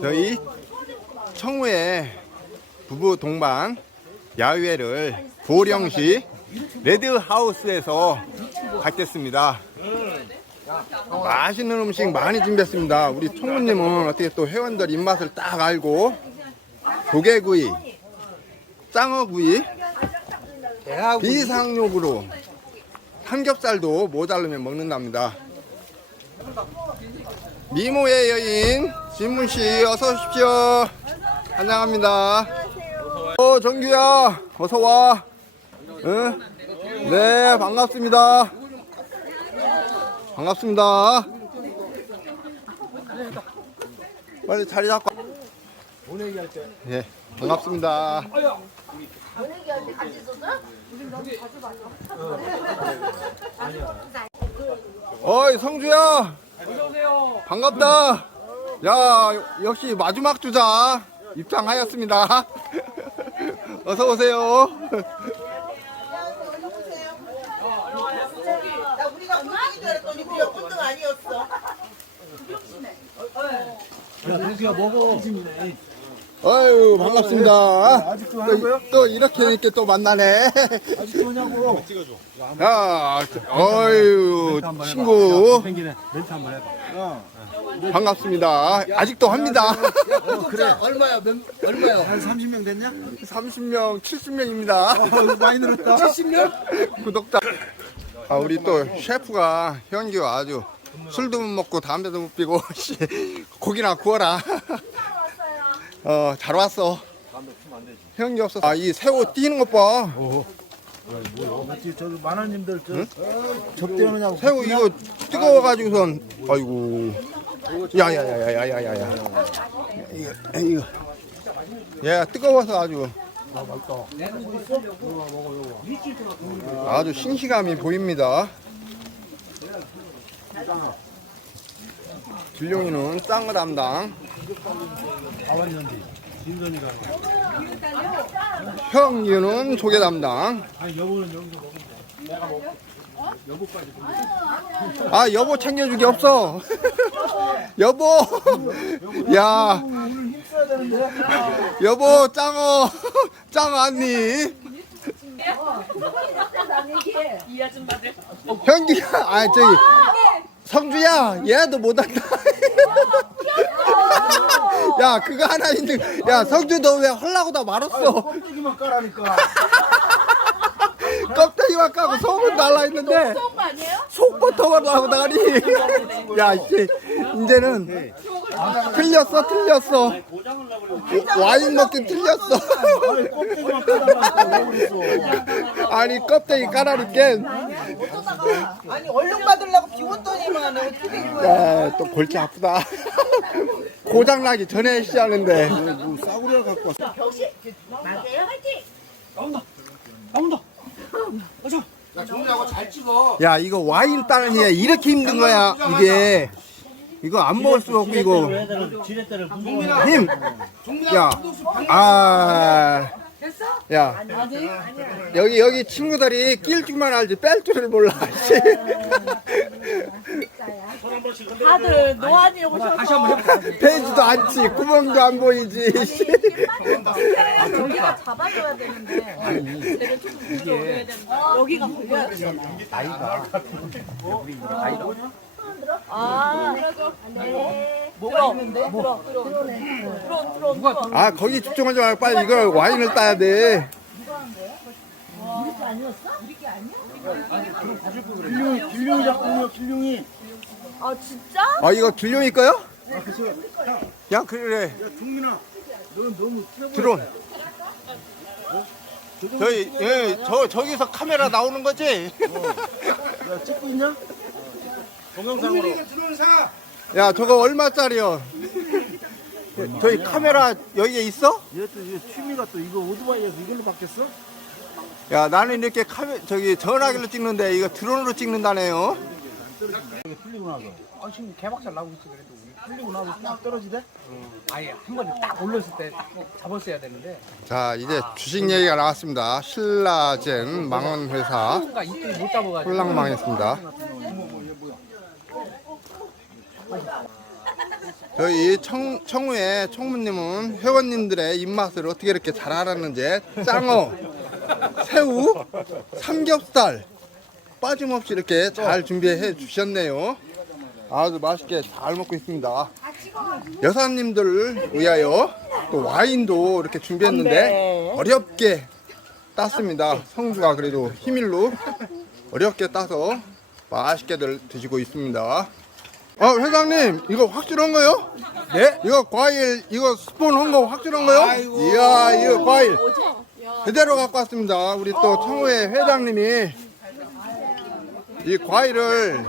저희 청우의 부부 동반 야외를 보령시 레드하우스에서 갖겠습니다. 맛있는 음식 많이 준비했습니다. 우리 총무님은 어떻게 또 회원들 입맛을 딱 알고 조개구이, 짱어구이, 비상용으로 삼겹살도 모자르면 먹는답니다. 미모의 여인 진문 씨 어서 오십시오. 환영합니다. 어 정규야 어서 와. 응? 네 반갑습니다. 반갑습니다. 빨리 자리 잡고. 예 반갑습니다. 어이 성주야. 반갑다. 야, 역시 마지막 주자 입장하였습니다. 어서 오세요. 야, 우리가 꼴등인 줄 알았더니 우리가 꼴등 아니었어. 아유, 반갑습니다. 또, 또 이렇게 이렇게 또 만나네. 아직도 오냐고. 야, 어유, 친구. 생기네. 멘트 한번 해봐. 반갑습니다. 아직도 합니다. 그래. 얼마야? 몇, 얼마야? 한 30명 됐냐? 30명, 70명입니다. 많이 늘었다. 70명? 구독자. 아, 우리 또 셰프가 현규 아주 술도 못 먹고 담배도 못 피고 씨, 고기나 구워라. 어, 잘 왔어. 형이 없어. 아, 이 새우 뛰는 것 봐. 마치 만화님들 저 접대하느냐고 새우 이거 뜨거워가지고선, 아이고. 야, 야, 야, 야, 야, 야, 야, 이거, 이거. 야, 뜨거워서 아주. 아주 신시감이 보입니다. 길룡이는 쌍어 담당. 진선이가. 형유는 조개 담당. 아니 여보는 여기서 먹으면 아 여보 챙겨주기 없어. 여보. 야. 여보 짱어 짱어 왔니? 이 아줌마들 현기야 아 저기 성주야 얘도 못한다. 야 그거 하나 있는 야 성주 너 왜 헐라고 다 말았어? 껍데기만 까라니까. 껍데기만 까고 속은 달라 했는데 좋은 거 아니에요? 속부터 나오다니. 야 이제 이제는 틀렸어 틀렸어. 와인 먹기 틀렸어. 아니 껍데기 까라니까 아니, 얼른 받으려고 비웠더니만 어떻게 된 거야? 야, 또 골치 아프다. 고장 나기 전에 시작하는데. 뭐 싸구려 갖고 왔어. 맞아요 화이팅 야, 이거 와인 따는 게 이렇게 힘든 거야, 이게. 이거 안 먹을 수가 없고, 이거. 힘! 야, 아. 야, 여기, 여기 친구들이 낄 줄만 알지, 뺄 줄을 몰라. 씨. 다들 노안이 오셔서 빼지도 않지, 구멍도 안 보이지. 씨. 여기가 잡아줘야 되는데 쟤를 좀 들어줘야 되는데 여기가 아 뭐가 있는데? 들어 들어 들어 들어 아, 거기 집중하지 말고 빨리 이걸 와인을 따야 돼. 길룡이 길룡이 작품이요 길룡이. 아 진짜? 아, 이거 길룡이 거요? 아 그래서 야, 야, 그래. 야 종민아, 넌 너무 트러블. 드론. 저희 예, 저 저기서 카메라 나오는 거지? 야 찍고 있냐? 동영상으로. 야, 저거 얼마짜리요? 저희 카메라 여기에 있어? 얘또 이거 취미가 또 이거 오토바이에서 이걸로 바뀌었어? 야, 나는 이렇게 카메 저기 전화기로 찍는데 이거 드론으로 찍는다네요. 풀리고 나서. 아 지금 개박살 나고 있지 그래도. 풀리고 나서 딱 떨어지대? 아예 한 번에 딱 올렸을 때 딱 잡았어야 되는데 자, 이제 주식 얘기가 나왔습니다. 신라젠 망한 회사 뭔가 이쪽이 못 잡아가지고 홀랑 망했습니다. 저희 청, 청우의 총무님은 회원님들의 입맛을 어떻게 이렇게 잘 알았는지 짱어, 새우, 삼겹살 빠짐없이 이렇게 잘 준비해 주셨네요. 아주 맛있게 잘 먹고 있습니다. 여사님들을 위하여 또 와인도 이렇게 준비했는데 어렵게 땄습니다. 성주가 그래도 힘일로 어렵게 따서 맛있게들 드시고 있습니다. 어 회장님 이거 확실한 거요? 네? 이거 과일 이거 스폰 한 거 확실한 거요? 이야 이거 과일 그대로 갖고 왔습니다. 우리 또 청우회 회장님이 이 과일을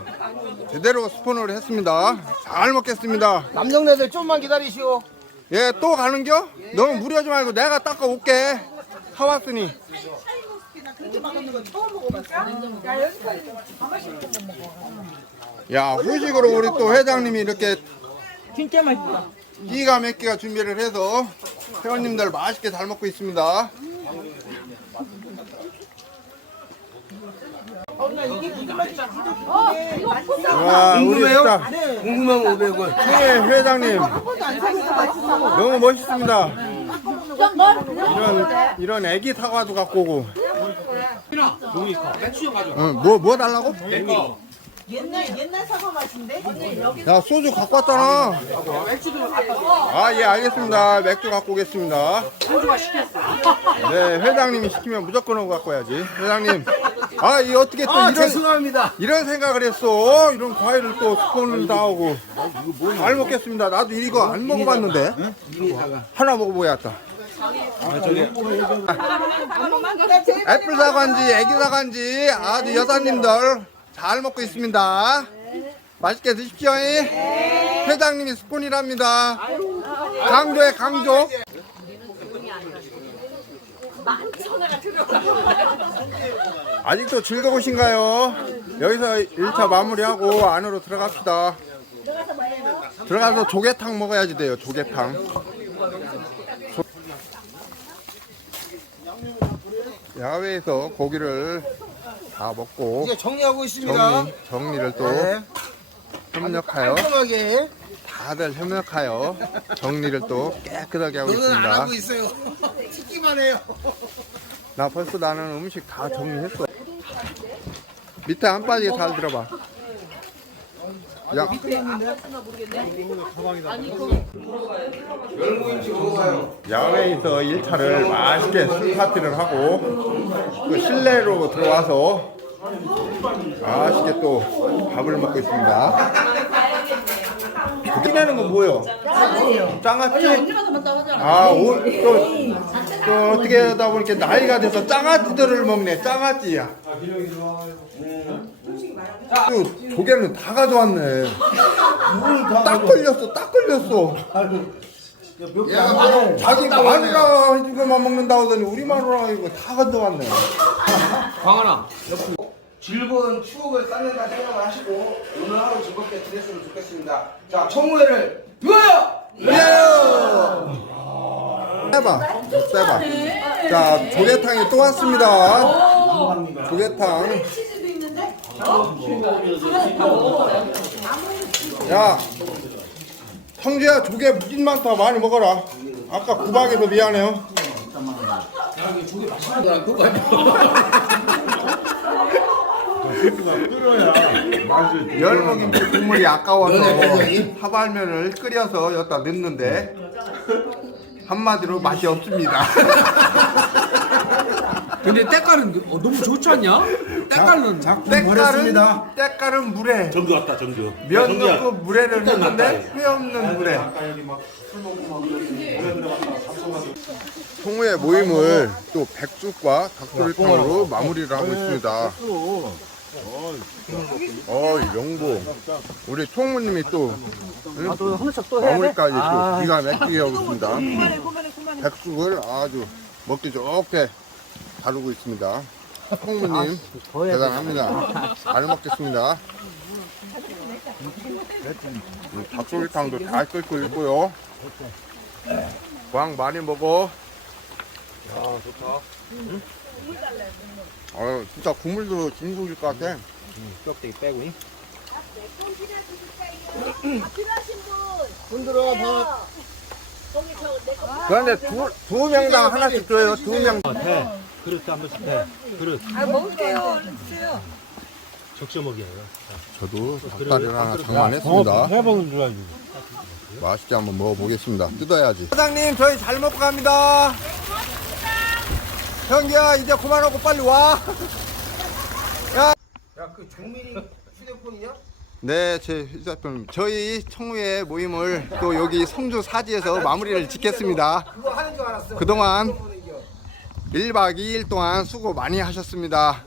제대로 스폰을 했습니다. 잘 먹겠습니다. 남정네들 좀만 기다리시오. 예, 또 가는겨? 너무 무리하지 말고 내가 닦아 올게. 사왔으니. 야, 후식으로 우리 또 회장님이 이렇게 진짜 맛있다. 기가 막히게 준비를 해서 회원님들 맛있게 잘 먹고 있습니다. 와, 우리 진짜 궁금하면 500원. 청해 회장님 너무 멋있습니다. 이런 이런 애기 사과도 갖고 오고. 응, 뭐, 뭐 달라고? 옛날 옛날 사과 맛인데? 야, 소주 갖고 왔잖아. 아, 예, 알겠습니다. 맥주 갖고 오겠습니다. 네, 회장님이 시키면 무조건 오고 갖고 와야지. 회장님. 아, 이 어떻게 또 아, 이런, 죄송합니다. 이런 생각을 했어. 이런 과일을 또 스폰을 다 하고. 잘 먹겠습니다. 나도 이거 안 먹어봤는데. 하나 먹어보야겠다. 애플 사과인지 애기 사과인지 아주 여사님들 잘 먹고 있습니다. 맛있게 드십시오. 회장님이 스폰이랍니다. 강조의 강조. 아직도 즐거우신가요? 여기서 1차 마무리하고 안으로 들어갑시다. 들어가서 조개탕 먹어야지 돼요. 조개탕. 조- 야외에서 고기를 다 먹고 이제 정리하고 있습니다. 정리, 정리를 또 네. 협력하여 깔끔하게. 다들 협력하여 정리를 또 깨끗하게 하고 너는 안 있습니다. 하고 있어요. 찍기만 해요. 나 벌써 나는 음식 다 정리했어. 밑에 안 빠지게 잘 들어봐. 야, 야외에서 1차를 맛있게 술 파티를 하고 또 실내로 들어와서 맛있게 또 밥을 먹고 있습니다. 찌내는 건 뭐예요? 짱아찌? 아, 오, 또, 또 어떻게 하다 보니까 나이가 돼서 짱아찌들을 먹네. 짱아찌야. 또 조개는 다 가져왔네. 딱 걸렸어, 딱 걸렸어. 얘가 막 자기 마누라 해주고만 먹는다고 하더니 우리 마누라 이거 다 가져왔네. 광하나 즐거운 추억을 쌓는다 생각을 하시고 오늘 하루 즐겁게 지냈으면 좋겠습니다. 자, 청우회를 위하여! 해봐, 해봐. 자, 조개탕이 또 왔습니다. 조개탕. 야, 성주야 조개 무진 많다. 많이 먹어라. 아까 구박해서 미안해요. 열먹인 국물이 아까워서 사발면을 끓여서 여기다 넣는데 한마디로 맛이 없습니다. 근데 때깔은 어, 너무 좋지 않냐? 때깔은 때깔은 때깔은 물에 정주 왔다 정주 면 정주야. 넣고 물에를 일단 넣는데 회 없는 물에 송우의 모임을 또 백숙과 닭도리탕으로 마무리를 하고 있습니다. 어, 영보. 우리 총무님이 또 응? 마무리까지 또 기가 막히게 하고 있습니다. 백숙을 아주 먹기 좋게 다루고 있습니다. 총무님 대단합니다. 잘 먹겠습니다. 음, 닭도리탕도 잘 끓고 있고요. 광 많이 먹어. 야 좋다. 어 진짜 국물도 진국일 것 같아. 껍데기 빼고. 손들어 봐. 그런데 두, 두 명당 하나씩 줘요. 두 명. 그릇 한 번씩 해. 그릇. 아 먹을게요. 얼른 주세요. 적셔 먹여요. 저도 닭다리를 하나 장만했습니다. 해먹은 줄 알고. 맛있게 한번 먹어보겠습니다. 뜯어야지. 사장님, 저희 잘 먹고 갑니다. 형기야, 이제 그만하고 빨리 와. 야그 종민이 휴대폰이냐? 네, 제 휴대폰. 저희 청우의 모임을 또 여기 성주 사지에서 마무리를 짓겠습니다. 그거 하는 줄 알았어. 그동안 1박 2일 동안 수고 많이 하셨습니다.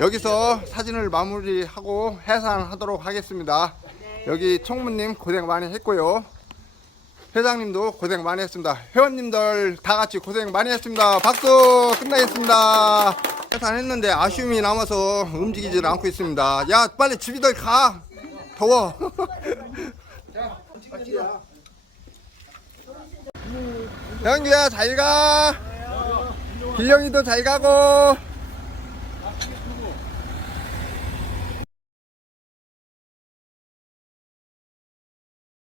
여기서 사진을 마무리하고 해산하도록 하겠습니다. 여기 총무님 고생 많이 했고요. 회장님도 고생 많이 했습니다. 회원님들 다 같이 고생 많이 했습니다. 박수 끝나겠습니다. 해산했는데 아쉬움이 남아서 움직이질 않고 있습니다. 야 빨리 집이들 가. 더워. 형규야 잘 가. 길령이도 잘 가고.